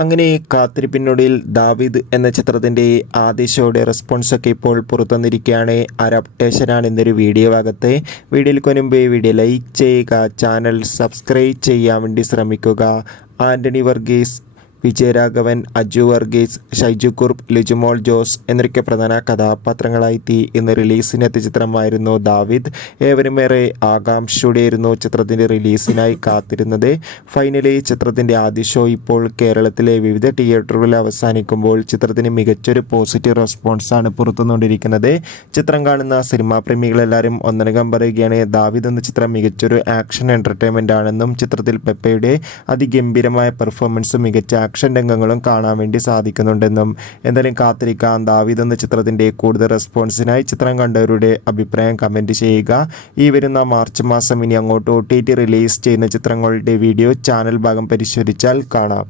അങ്ങനെ കാത്തിരിപ്പിനൊടുവിൽ ദാവീദ് എന്ന ചിത്രത്തിൻ്റെ ആദ്യ ഷോയുടെ റെസ്പോൺസൊക്കെ ഇപ്പോൾ പുറത്തുവന്നിരിക്കുകയാണ്. അപ്ഡേഷനാണ് ഇന്നൊരു വീഡിയോ ഭാഗത്ത്. വീഡിയോയിൽ മുൻപ് വീഡിയോ ലൈക്ക് ചെയ്യുക, ചാനൽ സബ്സ്ക്രൈബ് ചെയ്യാൻ വേണ്ടി ശ്രമിക്കുക. ആൻ്റണി വർഗീസ്, വിജയരാഘവൻ, അജു വർഗീസ്, ഷൈജു കുറുപ്പ്, ലിജുമോൾ ജോസ് എന്നൊക്കെ പ്രധാന കഥാപാത്രങ്ങളായി ഇന്ന് റിലീസിനെത്തിയ ചിത്രമായിരുന്നു ദാവീദ്. ഏവരുമേറെ ആകാംക്ഷയോടെയായിരുന്നു ചിത്രത്തിൻ്റെ റിലീസിനായി കാത്തിരുന്നത്. ഫൈനലി ചിത്രത്തിൻ്റെ ആദ്യ ഷോ ഇപ്പോൾ കേരളത്തിലെ വിവിധ തിയേറ്ററുകളിൽ അവസാനിക്കുമ്പോൾ ചിത്രത്തിന് മികച്ചൊരു പോസിറ്റീവ് റെസ്പോൺസാണ് പുറത്തുകൊണ്ടിരിക്കുന്നത്. ചിത്രം കാണുന്ന സിനിമാ പ്രേമികളെല്ലാവരും ഒന്നടങ്കം പറയുകയാണ്, ദാവീദ് എന്ന ചിത്രം മികച്ചൊരു ആക്ഷൻ എൻ്റർടൈൻമെൻ്റ് ആണെന്നും ചിത്രത്തിൽ പെപ്പയുടെ അതിഗംഭീരമായ പെർഫോമൻസും മികച്ച ആക്ഷൻ രംഗങ്ങളും കാണാൻ വേണ്ടി സാധിക്കുന്നുണ്ടെന്നും. എന്തായാലും കാത്തിരിക്കാം ദാവീദ് എന്ന ചിത്രത്തിൻ്റെ കൂടുതൽ റെസ്പോൺസിനായി. ചിത്രം കണ്ടവരുടെ അഭിപ്രായം കമൻറ്റ് ചെയ്യുക. ഈ വരുന്ന മാർച്ച് മാസം ഇനി അങ്ങോട്ട് OTT റിലീസ് ചെയ്യുന്ന ചിത്രങ്ങളുടെ വീഡിയോ ചാനൽ ഭാഗം പരിശോധിച്ചാൽ കാണാം.